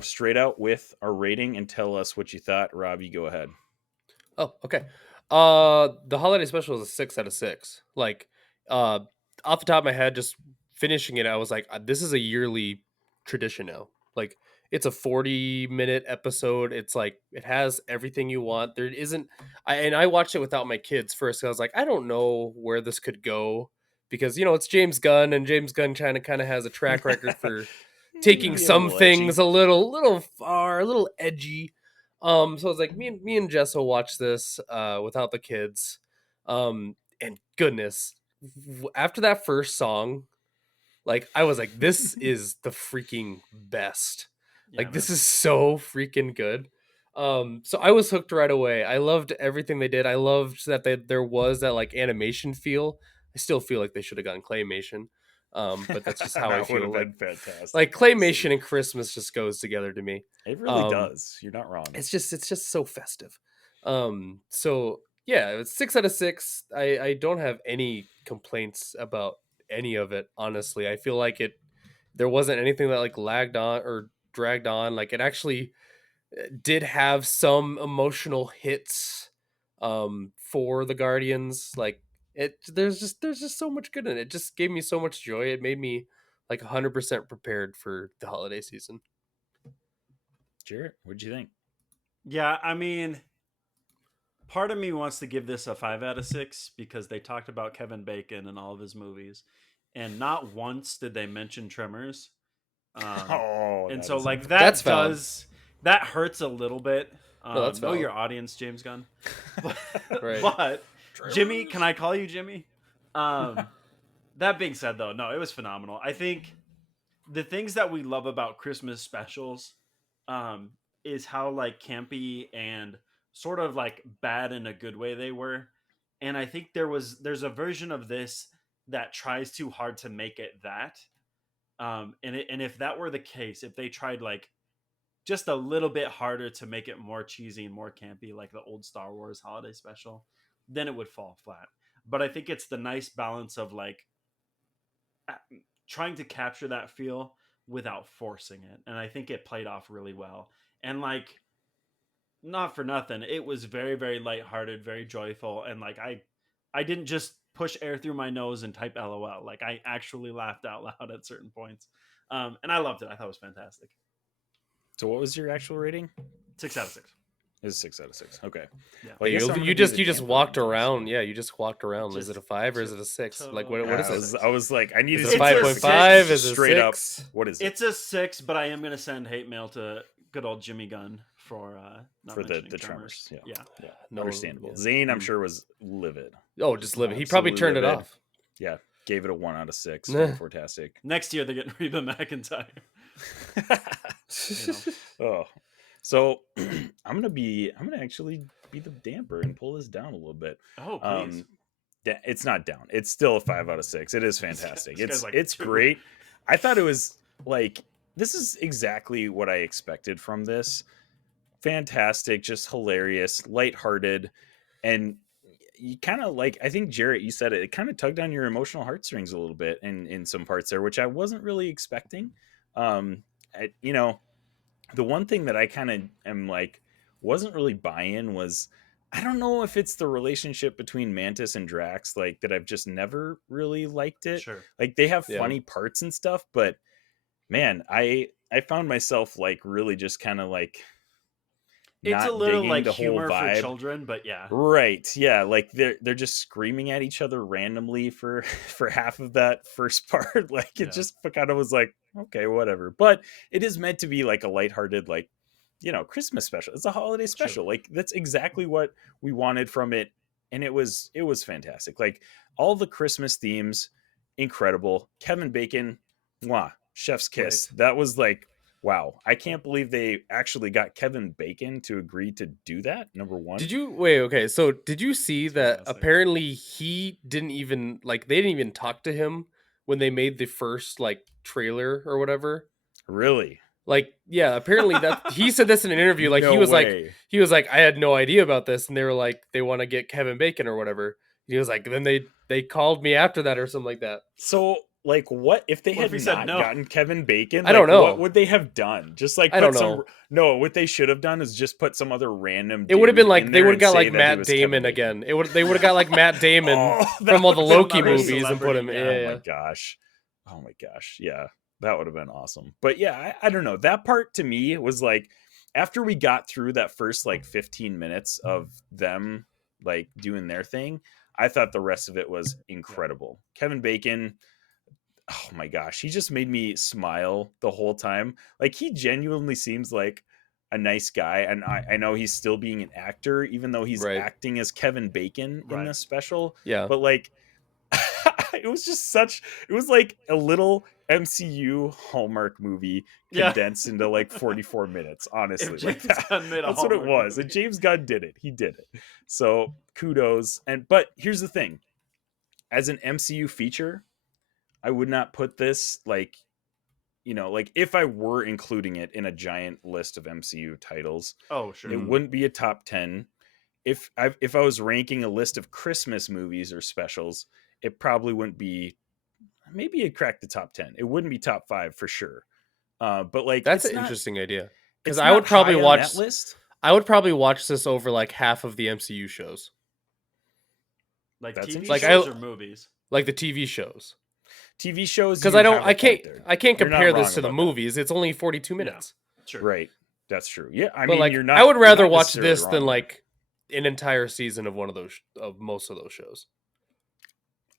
go straight out with our rating and tell us what you thought. Rob, you go ahead. Oh, okay. The holiday special is a 6 out of 6. Like, off the top of my head, just finishing it, I was like, this is a yearly tradition now. Like, it's a 40-minute episode. It's like it has everything you want. There isn't. I watched it without my kids first. I was like, I don't know where this could go because it's James Gunn, and James Gunn kind of has a track record for It'd taking be a some little edgy. things a little far, a little edgy. So I was like, me and Jess will watch this without the kids. And goodness, after that first song, like I was like, this is the freaking best. Yeah, Like this is so freaking good. So I was hooked right away. I loved everything they did. I loved that there was that like animation feel. I still feel like they should have gone claymation. But that's just how I That would feel. have been fantastic. Like claymation and Christmas just goes together to me. It really does. You're not wrong. It's just so festive. So yeah, it's 6 out of 6. I don't have any complaints about any of it, honestly. I feel like there wasn't anything that like lagged on or dragged on. Like it actually did have some emotional hits for the Guardians. Like there's just so much good in it. It just gave me so much joy. It made me like 100% prepared for the holiday season. Jarrett, what'd you think? Yeah, I mean, part of me wants to give this a 5 out of 6 because they talked about Kevin Bacon in all of his movies, and not once did they mention Tremors. And so like That's valid. that hurts a little bit. No, that's know valid. your audience, James Gunn. Right. But Jimmy, can I call you Jimmy? That being said, though, no, it was phenomenal. I think the things that we love about Christmas specials is how like campy and sort of like bad in a good way they were. And I think there's a version of this that tries too hard to make it that. And if that were the case, if they tried like just a little bit harder to make it more cheesy and more campy, like the old Star Wars holiday special, then it would fall flat. But I think it's the nice balance of like trying to capture that feel without forcing it. And I think it played off really well. And like, not for nothing, it was very, very lighthearted, very joyful. And like, I didn't just push air through my nose and type LOL. Like I actually laughed out loud at certain points. And I loved it. I thought it was fantastic. So what was your actual rating? 6 out of 6. It was 6 out of 6. Okay. Yeah. Well, You just walked around. Yeah, you just walked around. Is it a 5 or is it a 6? Like what is it? I was like, I needed Is it It's a 5.5? Is it straight 6? up. What is it? It's a 6, but I am going to send hate mail to good old Jimmy Gunn for not for the mentioning Tremors. Yeah. No, Understandable. yeah. Zane, I'm sure, was livid. Oh, just live it. He probably turned it livid. off. Yeah, gave it a 1 out of 6. Fantastic. Next year they're getting Reba McEntire. Oh, so I'm gonna actually be the damper and pull this down a little bit. Oh, please. It's not down. It's still a 5 out of 6. It is fantastic. This guy's like it's 2. great. I thought it was like, this is exactly what I expected from this. Fantastic, just hilarious, lighthearted, and you kind of like, I think Jarrett, you said it kind of tugged on your emotional heartstrings a little bit in some parts there, which I wasn't really expecting. The one thing that I kind of am like, wasn't really buy-in was, I don't know if it's the relationship between Mantis and Drax, like that I've just never really liked it. Sure. Like they have funny parts and stuff, but man, I found myself like really just kind of like, It's not a little digging like the whole humor for vibe. children, but yeah. Right. Yeah, like they're just screaming at each other randomly for half of that first part. Like it just kind of was like, okay, whatever. But it is meant to be like a lighthearted, like, Christmas special. It's a holiday special. Like that's exactly what we wanted from it, and it was fantastic. Like all the Christmas themes, incredible. Kevin Bacon, mwah, chef's kiss. Right. That was like, wow, I can't believe they actually got Kevin Bacon to agree to do that. Number one. Did you see that apparently he didn't even they didn't even talk to him when they made the first like trailer or whatever? Really? Like, yeah, apparently that he said this in an interview. Like No he was way. like, I had no idea about this, and they were like, they want to get Kevin Bacon or whatever. He was like, then they called me after that or something like that. So like what if they What if had he said not no? gotten Kevin Bacon? I don't Like what know. would they have done? Just like I don't put some know. no, what they should have done is just put some other random It would have been dude like in they there would have and got say like that he Matt was Kevin Damon Bacon. again. They would have got like Matt Damon Oh, that from all would the have been Loki Another great. movies and put celebrity, him. yeah. Oh Yeah, my yeah. gosh. Oh my gosh. Yeah. That would have been awesome. But yeah, I don't know. That part to me was like after we got through that first like 15 minutes of them like doing their thing, I thought the rest of it was Yeah. incredible. Kevin Bacon, oh my gosh, he just made me smile the whole time. Like he genuinely seems like a nice guy. And I know he's still being an actor, even though he's Right. acting as Kevin Bacon in Right. this special. Yeah. But like it was just such it was like a little MCU Hallmark movie Yeah. condensed into like 44 minutes, If honestly. Like James Gunn made a that's what it Hallmark was. movie. And James Gunn did it. He did it. So kudos. And but here's the thing. As an MCU feature, I would not put this like like if I were including it in a giant list of MCU titles, Oh, sure. it Mm. wouldn't be a top 10. If I was ranking a list of Christmas movies or specials, it probably wouldn't be, maybe it'd crack the top 10. It wouldn't be top 5 for sure. But like That's it's an not interesting idea because it's not high on that watch. list. I would probably watch this over like half of the MCU shows, Like That's TV like shows I or movies? like the TV shows. TV shows, Because you have a point there. I can't You're not compare wrong this to the about that. movies. It's only 42 Yeah. minutes. Sure. Right. That's true. Yeah, I But mean like you're not I would you're rather not watch necessarily this wrong than there. like an entire season of one of those of most of those shows.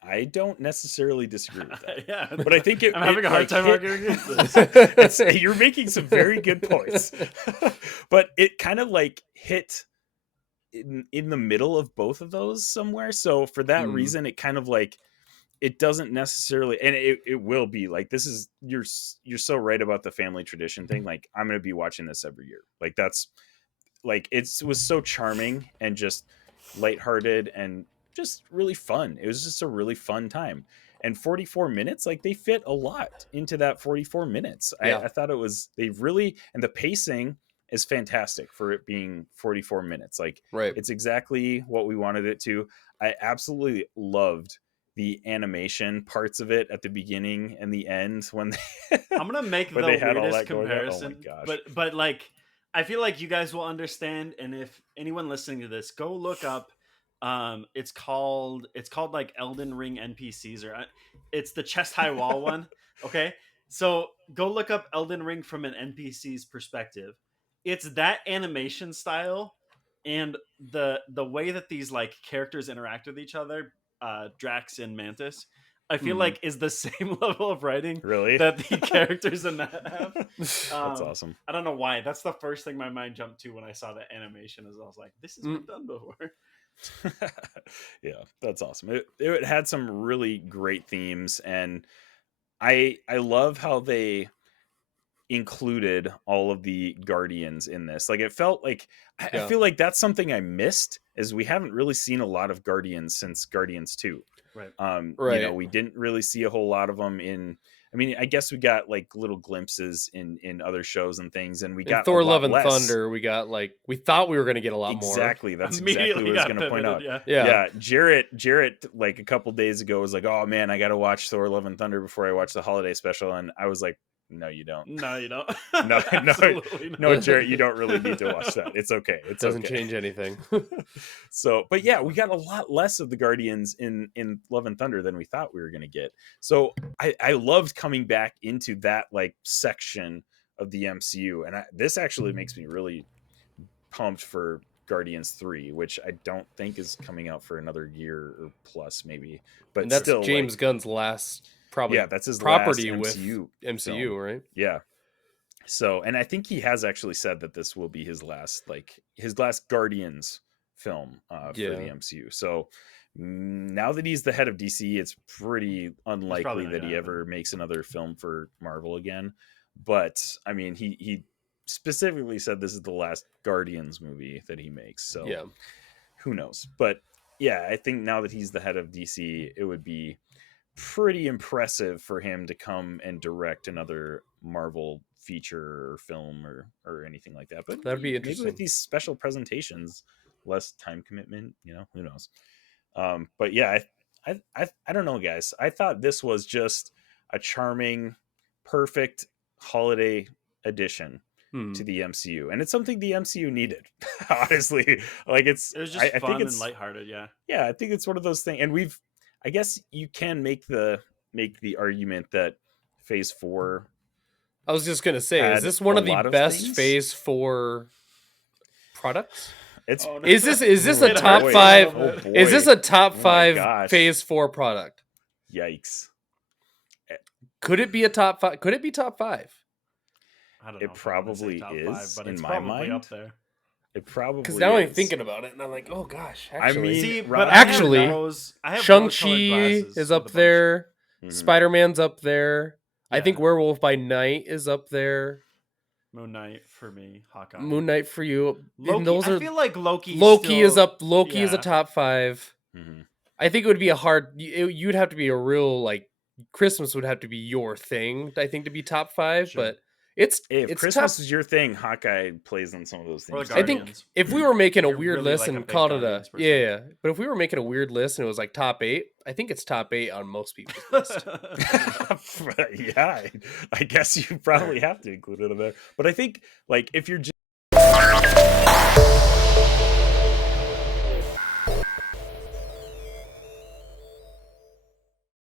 I don't necessarily disagree with that. Yeah. But I think I'm having a hard time hit- arguing against this. you're making some very good points. But it kind of like hit in the middle of both of those somewhere. So for that Mm. reason, it kind of like it doesn't necessarily, and it will be like this is you're so right about the family tradition thing. Like I'm gonna be watching this every year. Like that's like it was so charming and just lighthearted and just really fun. It was just a really fun time. And 44 minutes, like they fit a lot into that 44 minutes. Yeah. I thought it was, they really, and the pacing is fantastic for it being 44 minutes. Like Right. it's exactly what we wanted it to. I absolutely loved the animation parts of it at the beginning and the end when they, I'm gonna make the when they had all weirdest that going on. Oh my comparison, gosh. but like I feel like you guys will understand, and if anyone listening to this, go look up. It's called like Elden Ring NPCs, or it's the chest high wall one. Okay, so go look up Elden Ring from an NPC's perspective. It's that animation style, and the way that these like characters interact with each other, Drax and Mantis, I feel Mhm. like is the same level of writing Really? that the characters in that have. That's awesome. I don't know why. That's the first thing my mind jumped to when I saw the animation. Is I was like, "This has been done before." Yeah, that's awesome. It had some really great themes, and I love how they included all of the Guardians in this. Like it felt like I Yeah. feel like that's something I missed, is we haven't really seen a lot of Guardians since Guardians 2. Right. Right. We didn't really see a whole lot of them in, I mean, I guess we got like little glimpses in other shows and things, and we In got Thor: a lot Love and less. Thunder, we got like we thought we were going to get a lot more. Exactly. That's exactly what I was going to point out. Yeah. Yeah. Jarrett, like a couple days ago was like, "Oh man, I got to watch Thor: Love and Thunder before I watch the holiday special," and I was like, "No, you don't. No, you don't. No, Absolutely not. No, Jarrett, you don't really need to watch that. It's okay. It Doesn't okay. change anything. So, but yeah, we got a lot less of the Guardians in Love and Thunder than we thought we were going to get. So I loved coming back into that like section of the MCU, and this actually makes me really pumped for Guardians 3, which I don't think is coming out for another year or plus maybe, but And that's still James like, Gunn's last probably yeah, that's his property last with MCU, film. right? Yeah. So, and I think he has actually said that this will be his last Guardians film for Yeah. the MCU. So now that he's the head of DC, it's pretty unlikely not that he gonna ever makes another film for Marvel again. But I mean, he specifically said this is the last Guardians movie that he makes. So Yeah. who knows? But yeah, I think now that he's the head of DC, it would be pretty impressive for him to come and direct another Marvel feature or film or anything like that. But That'd be maybe interesting. with these special presentations, less time commitment, who knows. But yeah, I don't know, guys. I thought this was just a charming, perfect holiday addition Hmm. to the MCU, and it's something the MCU needed. Honestly, like It was just I think fun and it's lighthearted. Yeah. yeah, I think it's one of those things, and I guess you can make the argument that Phase 4 I was just gonna say, is had this one a of the lot of best things. Phase 4 products? It's Oh, no. Is this oh a It top hurts a five? little bit. boy. Is this a top Oh my 5 gosh. Phase 4 product? Yikes. Could it be a top 5? Could it be top 5? I don't It know if I wanna say probably top is, but in it's my probably mind. up there. It probably Because now I'm is. thinking about it, and I'm like, oh gosh, I actually, mean, See, Rob- but Actually, I have rose-colored Shang-Chi glasses is with a up bunch. there. Mhm. Spider-Man's up there. I think Yeah. Werewolf by Night is up there. Moon Knight for me, Hawkeye. Moon Knight for you. Loki. And those I are feel like Loki. Loki is still, up. Loki is a yeah. top 5. Mhm. I think it would be a hard. You'd have to be a real like Christmas would have to be your thing. I think to be top 5, Sure. but it's If it's Christmas tough. is your thing, Hawkeye plays on some of those Or things. the I think Guardians. if we were making a You're weird really, list like, a and big called it a Guardians person. yeah, but if we were making a weird list and it was like top 8, I think it's top 8 on most people's list. Yeah, I guess you probably have to include it in there. But I think, like, if you're